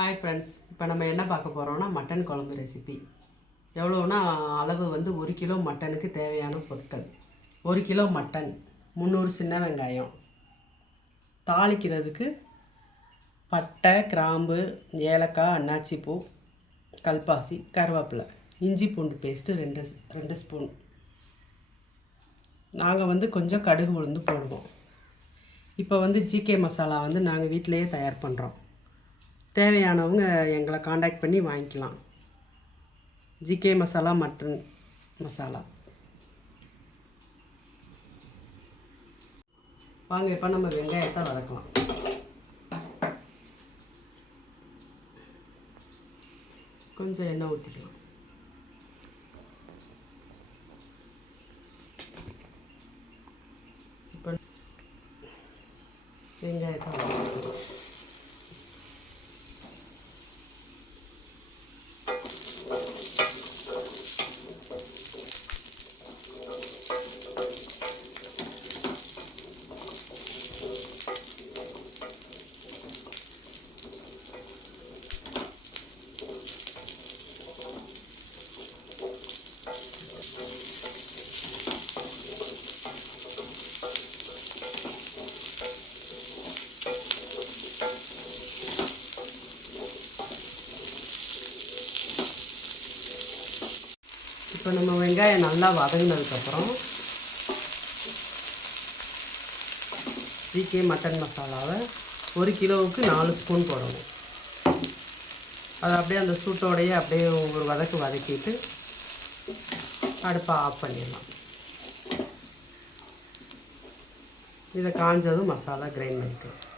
Hi friends இப்போ நம்ம என்ன பார்க்க போகிறோம்னா மட்டன் குழம்பு ரெசிபி எவ்வளோனா அளவு வந்து ஒரு கிலோ மட்டனுக்கு தேவையான பொருட்கள். ஒரு கிலோ மட்டன் முந்நூறு சின்ன வெங்காயம். தாளிக்கிறதுக்கு பட்டை கிராம்பு ஏலக்காய் அன்னாச்சிப்பூ கல்பாசி கருவேப்பிலை இஞ்சி பூண்டு பேஸ்ட்டு ரெண்டு ரெண்டு ஸ்பூன் நாங்கள் வந்து கொஞ்சம் கடுகு உளுந்து போடுவோம். இப்போ வந்து ஜிகே மசாலா வந்து நாங்கள் வீட்டிலையே தயார் பண்ணுறோம் தேவையானவங்க எங்களை காண்டாக்ட் பண்ணி வாங்கிக்கலாம். ஜிகே மசாலா மட்டன் மசாலா வாங்க இப்போ நம்ம வெங்காயத்தை வதக்கலாம். கொஞ்சம் எண்ணெய் ஊற்றிக்கலாம் இப்போ வெங்காயத்தை இப்போ நம்ம வெங்காயம் நல்லா வதங்கினதுக்கப்புறம் ஜிகே மட்டன் மசாலாவை ஒரு கிலோவுக்கு நாலு ஸ்பூன் போடணும். அது அப்படியே அந்த சூட்டோடையே அப்படியே ஒரு வதக்கு வதக்கிட்டு அடுப்பை ஆஃப் பண்ணிடலாம். இதை காஞ்சதும் மசாலா கிரைண்ட் பண்ணிக்கலாம்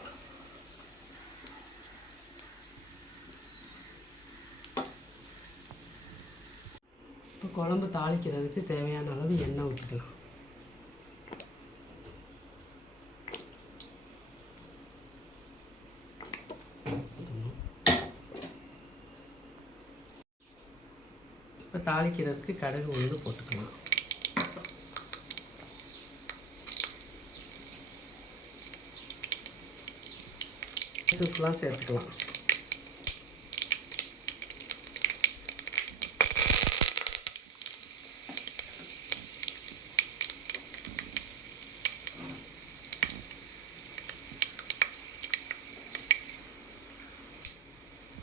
குழம்பு தாளிக்கிறதுக்கு தேவையான அளவு எண்ணெய் ஊற்றிக்கலாம் இப்போ தாளிக்கிறதுக்கு கடுகு உளுந்து போட்டுக்கலாம். ஸ்பைசஸ்லாம் சேர்த்துக்கலாம்.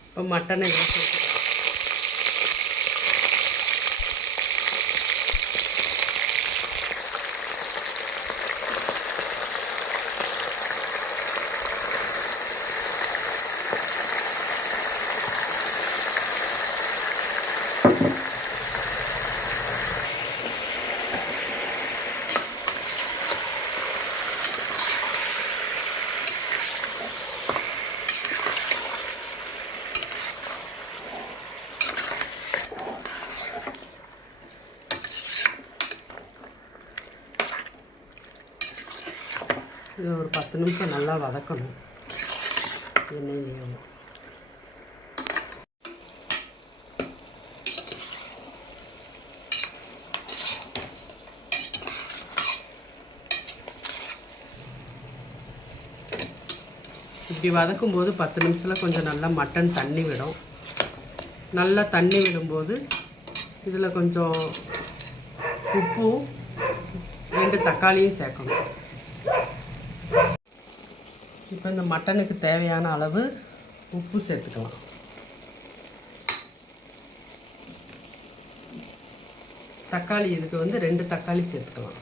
இப்போ மட்டனை இது ஒரு பத்து நிமிஷம் நல்லா வதக்கணும். எண்ணெயிலையும் இப்படி வதக்கும்போது பத்து நிமிஷத்தில் கொஞ்சம் நல்லா மட்டன் தண்ணி விடும். நல்லா தண்ணி விடும்போது இதில் கொஞ்சம் உப்பும் ரெண்டு தக்காளியும் சேர்க்கணும். இப்போ இந்த மட்டனுக்கு தேவையான அளவு உப்பு சேர்த்துக்கலாம். தக்காளி இதுக்கு வந்து ரெண்டு தக்காளி சேர்த்துக்கலாம்.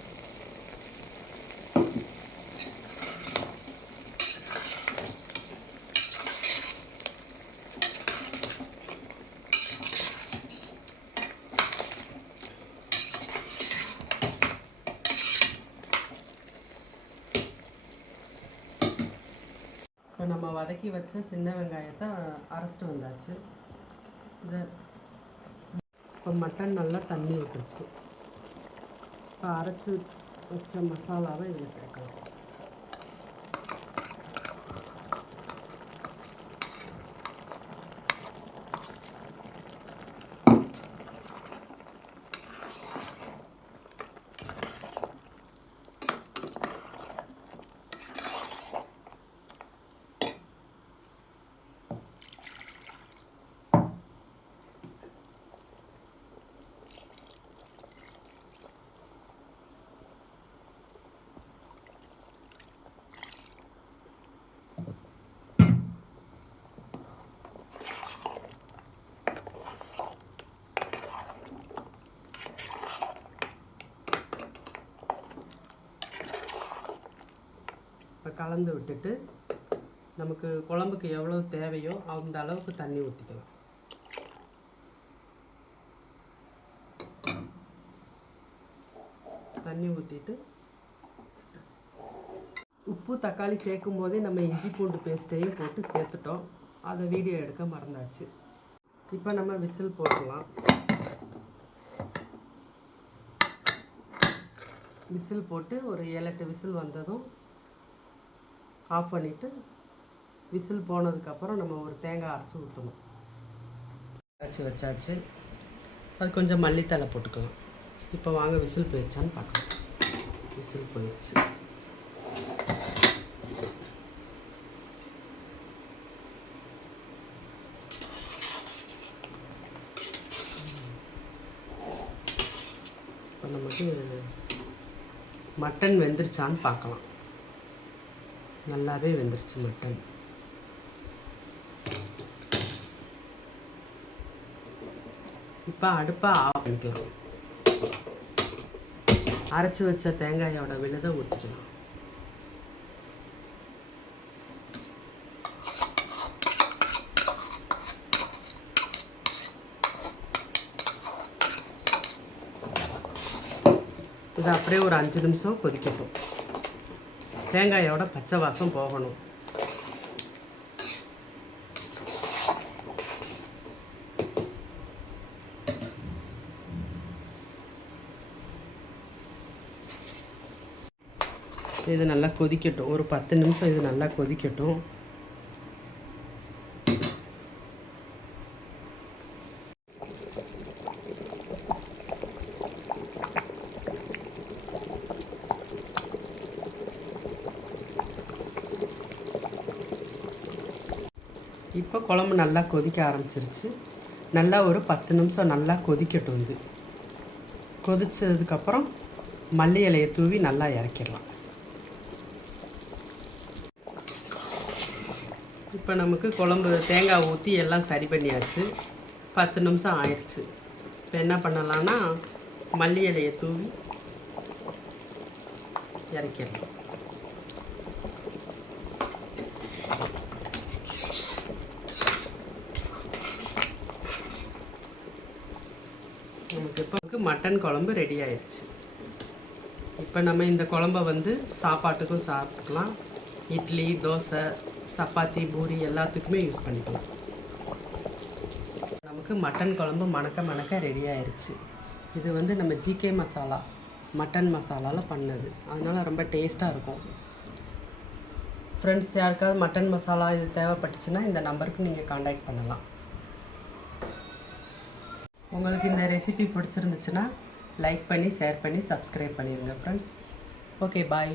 இப்போ நம்ம வதக்கி வச்ச சின்ன வெங்காயத்தை அரைச்சிட்டு வந்தாச்சு. இதை இப்போ மட்டன் நல்லா தண்ணி விட்டுருச்சு. இப்போ அரைச்சி வச்ச மசாலாவை இதில் சேர்க்கலாம். கலந்து விட்டுட்டு நமக்கு குழம்புக்கு எவ்வளோ தேவையோ அந்த அளவுக்கு தண்ணி ஊற்றிக்கலாம் தண்ணி ஊற்றிட்டு உப்பு தக்காளி சேர்க்கும் போதே நம்ம இஞ்சி பூண்டு பேஸ்ட்டையும் போட்டு சேர்த்துட்டோம். அதை வீடியோ எடுக்க மறந்தாச்சு. இப்போ நம்ம விசில் போடலாம். விசில் போட்டு ஒரு ஏழு எட்டு விசில் வந்ததும் ஆஃப் பண்ணிவிட்டு விசில் போனதுக்கப்புறம் நம்ம ஒரு தேங்காய் அரைச்சி ஊற்றணும் அரைச்சி வச்சாச்சு. அது கொஞ்சம் மல்லித்தலை போட்டுக்கலாம். இப்போ வாங்க விசில் போயிடுச்சான்னு பார்க்கலாம். விசில் போயிடுச்சு. இப்போ நமக்கு மட்டன் வெந்துருச்சான்னு பார்க்கலாம். நல்லாவே வெந்துருச்சு மட்டன். இப்போ அடுப்பை ஆஃப் பண்ணிக்கிறோம் அரைச்சி வச்ச தேங்காயோட விழுதை ஊற்றிக்கலாம் இது அப்படியே ஒரு அஞ்சு நிமிஷம் கொதிக்கட்டும். தேங்காயோட பச்சை வாசம் போகணும். இது நல்லா கொதிக்கட்டும். ஒரு பத்து நிமிஷம் இது நல்லா கொதிக்கட்டும். இப்போ குழம்பு நல்லா கொதிக்க ஆரம்பிச்சிருச்சு. நல்லா ஒரு பத்து நிமிஷம் நல்லா கொதிக்கட்டும் இது. கொதிச்சதுக்கப்புறம் மல்லி இலையை தூவி நல்லா இறக்கிடலாம். இப்போ நமக்கு குழம்பு தேங்காய் ஊற்றி எல்லாம் சரி பண்ணியாச்சு. பத்து நிமிஷம் ஆயிடுச்சு. இப்போ என்ன பண்ணலான்னா மல்லி இலையை தூவி இறக்கிடலாம் நமக்கு இப்போ மட்டன் குழம்பு ரெடி ஆயிடுச்சு இப்போ நம்ம இந்த குழம்ப வந்து சாப்பாட்டுக்கும் சாப்பிட்டுக்கலாம். இட்லி தோசை சப்பாத்தி பூரி எல்லாத்துக்குமே யூஸ் பண்ணிக்கலாம். நமக்கு மட்டன் குழம்பு மணக்க மணக்க ரெடி ஆயிடுச்சு இது வந்து நம்ம ஜிகே மசாலா மட்டன் மசாலாவில் பண்ணது. அதனால் ரொம்ப டேஸ்ட்டாக இருக்கும். ஃப்ரெண்ட்ஸ் யாருக்காவது மட்டன் மசாலா இது தேவைப்பட்டுச்சுன்னா இந்த நம்பருக்கு நீங்கள் காண்டாக்ட் பண்ணலாம். உங்களுக்கு இந்த ரெசிபி பிடிச்சிருந்துச்சுன்னா லைக் பண்ணி ஷேர் பண்ணி சப்ஸ்கிரைப் பண்ணிடுங்க ஃப்ரெண்ட்ஸ் ஓகே பாய்